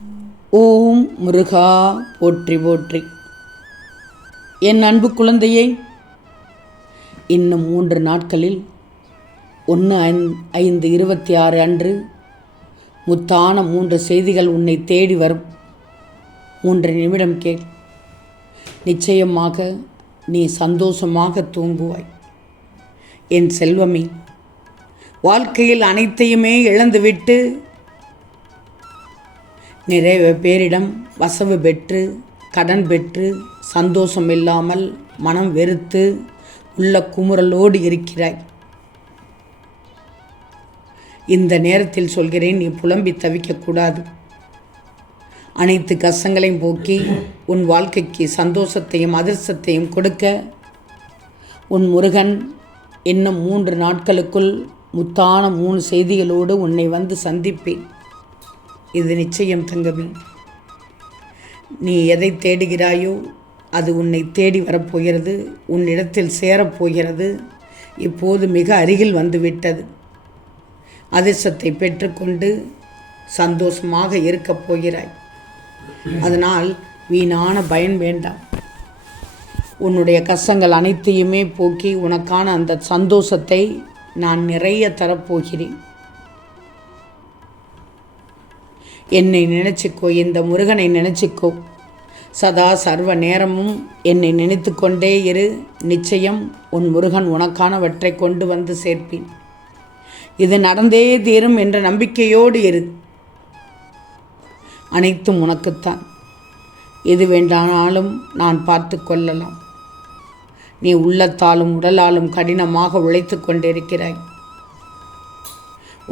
ஓம் முருகா போற்றி போற்றி. என் அன்பு குழந்தையே, இன்னும் 3 நாட்களில் 1/5/26 அன்று முத்தான 3 செய்திகள் உன்னை தேடி வரும். 3 நிமிடம் கேள். நிச்சயமாக நீ சந்தோஷமாக தூங்குவாய். என் செல்வமே, வாழ்க்கையில் அனைத்தையுமே இழந்துவிட்டு நிறைய பேரிடம் வசவு பெற்று கடன் பெற்று சந்தோஷம் இல்லாமல் மனம் வெறுத்து உள்ள குமுறலோடு இருக்கிறாய். இந்த நேரத்தில் சொல்கிறேன், நீ புலம்பி தவிக்கக்கூடாது. அனைத்து கஷ்டங்களையும் போக்கி உன் வாழ்க்கைக்கு சந்தோஷத்தையும் அதிர்ஷ்டத்தையும் கொடுக்க உன் முருகன் இன்னும் 3 நாட்களுக்குள் முத்தான 3 செய்திகளோடு உன்னை வந்து சந்திப்பேன். இது நிச்சயம் தங்கமே. நீ எதை தேடுகிறாயோ அது உன்னை தேடி வரப்போகிறது, உன்னிடத்தில் சேரப்போகிறது. இப்போது மிக அருகில் வந்துவிட்டது. அதிர்ஷ்டத்தை பெற்றுக்கொண்டு சந்தோஷமாக இருக்கப் போகிறாய். அதனால் வீணான பயன் வேண்டாம். உன்னுடைய கஷ்டங்கள் அனைத்தையுமே போக்கி உனக்கான அந்த சந்தோஷத்தை நான் நிறைய தரப்போகிறேன். என்னை நினச்சிக்கோ, இந்த முருகனை நினச்சிக்கோ. சதா சர்வ நேரமும் என்னை நினைத்து கொண்டே இரு. நிச்சயம் உன் முருகன் உனக்கானவற்றை கொண்டு வந்து சேர்ப்பேன். இது நடந்தே தீரும் என்ற நம்பிக்கையோடு இரு. அனைத்தும் உனக்குத்தான். எது வேண்டானாலும் நான் பார்த்து கொள்ளலாம். நீ உள்ளத்தாலும் உடலாலும் கடினமாக உழைத்து கொண்டிருக்கிறாய்.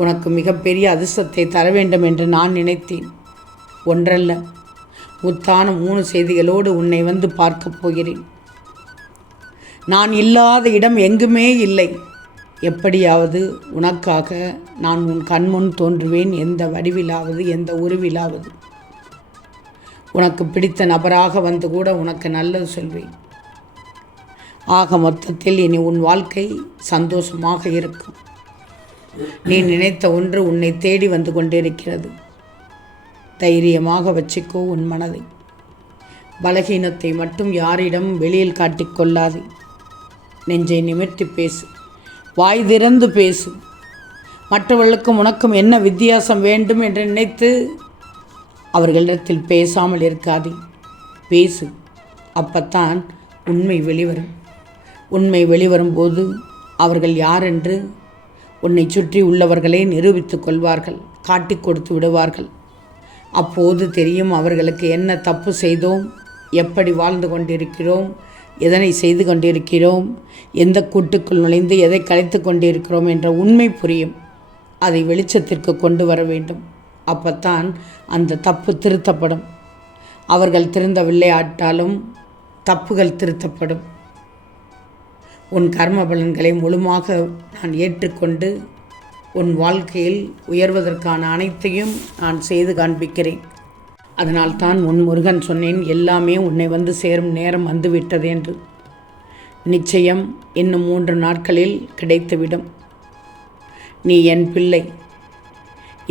உனக்கு மிகப்பெரிய அதிர்ஷ்டத்தை தர வேண்டும் என்று நான் நினைத்தேன். ஒன்றல்ல, முத்தான 3 செய்திகளோடு உன்னை வந்து பார்க்கப் போகிறேன். நான் இல்லாத இடம் எங்குமே இல்லை. எப்படியாவது உனக்காக நான் உன் கண்முன் தோன்றுவேன். எந்த வடிவிலாவது எந்த உருவிலாவது உனக்கு பிடித்த நபராக வந்து கூட உனக்கு நல்லது சொல்வேன். ஆக மொத்தத்தில் இனி உன் வாழ்க்கை சந்தோஷமாக இருக்கும். நீ நினைத்த ஒன்று உன்னை தேடி வந்து கொண்டிருக்கிறது. தைரியமாக வச்சுக்கோ உன் மனதை. பலகீனத்தை மட்டும் யாரிடம் வெளியில் காட்டிக்கொள்ளாதே. நெஞ்சை நிமிர்த்தி பேசு, வாய் திறந்து பேசு. மற்றவர்களுக்கும் உனக்கும் என்ன வித்தியாசம் வேண்டும் என்று நினைத்து அவர்களிடத்தில் பேசாமல் இருக்காதே. பேசு. அப்பத்தான் உண்மை வெளிவரும். உண்மை வெளிவரும்போது அவர்கள் யாரென்று உன்னை சுற்றி உள்ளவர்களே நிரூபித்து கொள்வார்கள், காட்டிக் கொடுத்து விடுவார்கள். அப்போது தெரியும் அவர்களுக்கு என்ன தப்பு செய்தோம், எப்படி வாழ்ந்து கொண்டிருக்கிறோம், எதனை செய்து கொண்டிருக்கிறோம், எந்த கூட்டுக்குள் நுழைந்து எதை கலைத்து கொண்டிருக்கிறோம் என்ற உண்மை புரியும். அதை வெளிச்சத்திற்கு கொண்டு வர வேண்டும். அப்பத்தான் அந்த தப்பு திருத்தப்படும். அவர்கள் திருந்தவில்லை ஆட்டாலும் தப்புகள் திருத்தப்படும். உன் கர்ம பலன்களை முழுமாக நான் ஏற்றுக்கொண்டு உன் வாழ்க்கையில் உயர்வதற்கான அனைத்தையும் நான் செய்து காண்பிக்கிறேன். அதனால்தான் உன் முருகன் சொன்னேன், எல்லாமே உன்னை வந்து சேரும் நேரம் வந்துவிட்டது என்று. நிச்சயம் இன்னும் 3 நாட்களில் கிடைத்துவிடும். நீ என் பிள்ளை.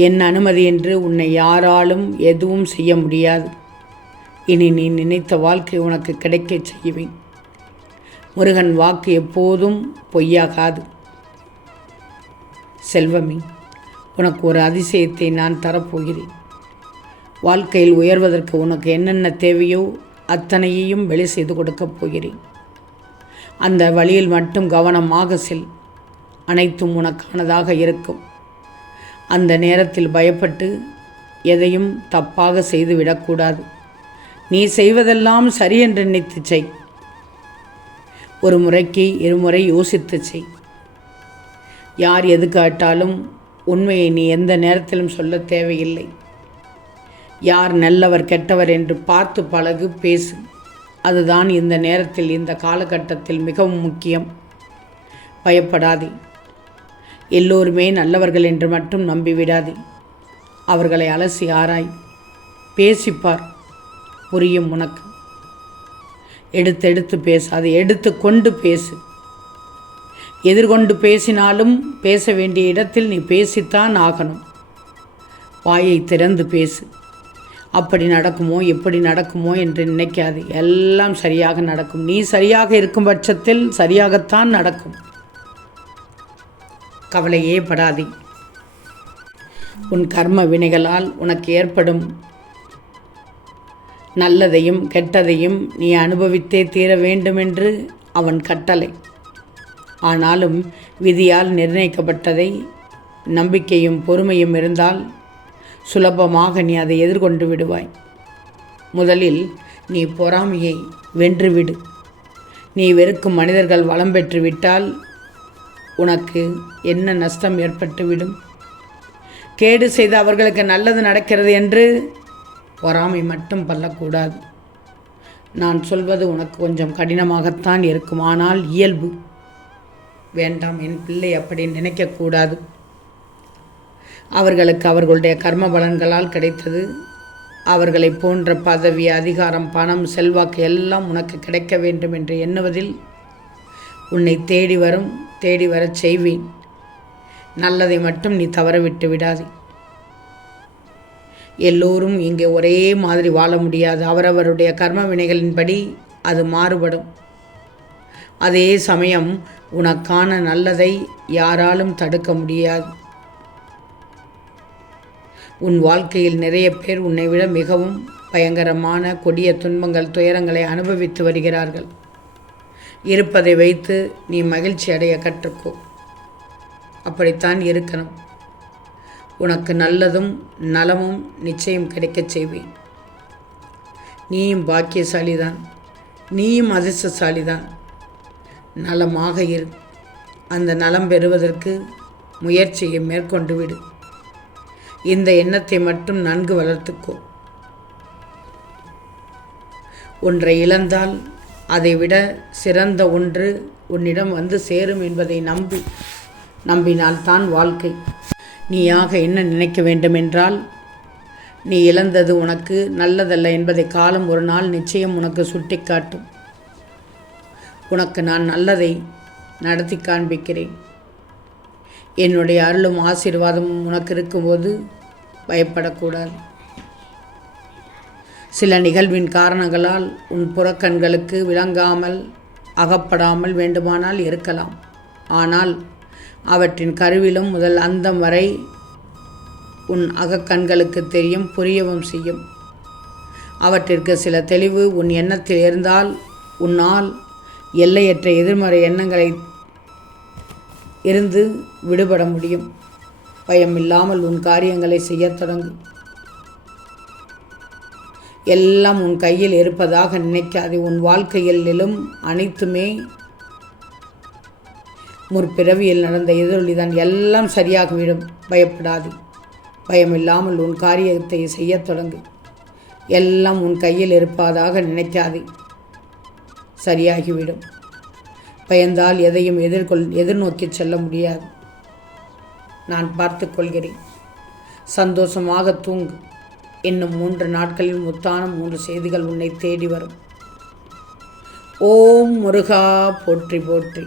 என் அனுமதி என்று உன்னை யாராலும் எதுவும் செய்ய முடியாது. இனி நீ நினைத்த வாழ்க்கை உனக்கு கிடைக்கச் செய்வேன். முருகன் வாக்கு எப்போதும் பொய்யாகாது. செல்வமே, உனக்கு ஒரு அதிசயத்தை நான் தரப்போகிறேன். வாழ்க்கையில் உயர்வதற்கு உனக்கு என்னென்ன தேவையோ அத்தனையையும் வெளி செய்து கொடுக்கப் போகிறேன். அந்த வழியில் மட்டும் கவனமாக செல். அனைத்தும் உனக்கானதாக இருக்கும். அந்த நேரத்தில் பயப்பட்டு எதையும் தப்பாக செய்துவிடக்கூடாது. நீ செய்வதெல்லாம் சரி என்று நினைத்து செய். ஒரு முறைக்கு 2 முறை யோசித்து செய். யார் எது கேட்டாலும் உண்மையை நீ எந்த நேரத்திலும் சொல்ல தேவையில்லை. யார் நல்லவர் கெட்டவர் என்று பார்த்து பழகு, பேசு. அதுதான் இந்த நேரத்தில் இந்த காலகட்டத்தில் மிகவும் முக்கியம். பயப்படாதே. எல்லோருமே நல்லவர்கள் என்று மட்டும் நம்பிவிடாதே. அவர்களை அலசி ஆராய், பேசிப்பார், புரியும் உனக்கு. எடுத்து பேசாது, எடுத்து கொண்டு பேசு. எதிர்கொண்டு பேசினாலும் பேச வேண்டிய இடத்தில் நீ பேசித்தான் ஆகணும். வாயை திறந்து பேசு. அப்படி நடக்குமோ இப்படி நடக்குமோ என்று நினைக்காது. எல்லாம் சரியாக நடக்கும். நீ சரியாக இருக்கும் பட்சத்தில் சரியாகத்தான் நடக்கும். கவலையே படாதே. உன் கர்ம வினைகளால் உனக்கு ஏற்படும் நல்லதையும் கெட்டதையும் நீ அனுபவித்தே தீர வேண்டுமென்று அவன் கட்டளை. ஆனாலும் விதியால் நிர்ணயிக்கப்பட்டதை நம்பிக்கையும் பொறுமையும் இருந்தால் சுலபமாக நீ அதை எதிர்கொண்டு விடுவாய். முதலில் நீ பொறாமையை வென்றுவிடு. நீ வெறுக்கும் மனிதர்கள் வளம் பெற்று விட்டால் உனக்கு என்ன நஷ்டம் ஏற்பட்டுவிடும்? கேடு செய்த அவர்களுக்கு நல்லது நடக்கிறது என்று பொறாமை மட்டும் பல்லக்கூடாது. நான் சொல்வது உனக்கு கொஞ்சம் கடினமாகத்தான் இருக்கும், ஆனால் இயல்பு. வேண்டாம், என் பிள்ளை அப்படி நினைக்கக்கூடாது. அவர்களுக்கு அவர்களுடைய கர்ம பலன்களால் கிடைத்தது. அவர்களை போன்ற பதவி, அதிகாரம், பணம், செல்வாக்கு எல்லாம் உனக்கு கிடைக்க வேண்டும் என்று எண்ணுவதில் உன்னை தேடி வரச் செய்வேன். நல்லதை மட்டும் நீ தவறவிட்டு விடாதே. எல்லோரும் இங்கே ஒரே மாதிரி வாழ முடியாது. அவரவருடைய கர்ம வினைகளின்படி அது மாறுபடும். அதே சமயம் உனக்கான நல்லதை யாராலும் தடுக்க முடியாது. உன் வாழ்க்கையில் நிறைய பேர் உன்னை விட மிகவும் பயங்கரமான கொடிய துன்பங்கள், துயரங்களை அனுபவித்து வருகிறார்கள். இருப்பதை வைத்து நீ மகிழ்ச்சி அடைய கற்றுக்கோ. அப்படித்தான் இருக்கணும். உனக்கு நல்லதும் நலமும் நிச்சயம் கிடைக்கச் செய்வேன். நீயும் பாக்கியசாலிதான், நீயும் அதிர்ஷ்டசாலிதான். நலமாக இரு. அந்த நலம் பெறுவதற்கு முயற்சியை மேற்கொண்டு விடு. இந்த எண்ணத்தை மட்டும் நன்கு வளர்த்துக்கோ. ஒன்றை இழந்தால் அதைவிட சிறந்த ஒன்று உன்னிடம் வந்து சேரும் என்பதை நம்பினால்தான் வாழ்க்கை. நீயாக என்ன நினைக்க வேண்டுமென்றால், நீ இழந்தது உனக்கு நல்லதல்ல என்பதை காலம் ஒரு நாள் நிச்சயம் உனக்கு சுட்டி காட்டும். உனக்கு நான் நல்லதை நடத்தி காண்பிக்கிறேன். என்னுடைய அருளும் ஆசீர்வாதமும் உனக்கு இருக்கும்போது பயப்படக்கூடாது. சில நிகழ்வின் காரணங்களால் உன் புறக்கண்களுக்கு விளங்காமல் அகப்படாமல் வேண்டுமானால் இருக்கலாம். ஆனால் அவற்றின் கருவிலும் முதல் அந்தம் வரை உன் அகக்கண்களுக்கு தெரியும், புரியவும் செய்யும். அவற்றிற்கு சில தெளிவு உன் எண்ணத்தில் இருந்தால் உன்னால் எல்லையற்ற எதிர்மறை எண்ணங்களை இருந்து விடுபட முடியும். பயமில்லாமல் உன் காரியங்களை செய்யத் தொடங்கு. எல்லாம் உன் கையில் இருப்பதாக நினைக்காதே. உன் வாழ்க்கையில் எழும் அனைத்துமே முற்பிறவியில் நடந்த எதிரொலிதான். எல்லாம் சரியாகிவிடும், பயப்படாது. பயமில்லாமல் உன் காரியத்தை செய்யத் தொடங்கு. எல்லாம் உன் கையில் இருப்பதாக நினைக்காதே, சரியாகிவிடும். பயந்தால் எதையும் எதிர்நோக்கி செல்ல முடியாது. நான் பார்த்து கொள்கிறேன். சந்தோஷமாக தூங்கு. இன்னும் 3 நாட்களில் முத்தான 3 செய்திகள் உன்னை தேடி வரும். ஓம் முருகா போற்றி போற்றி.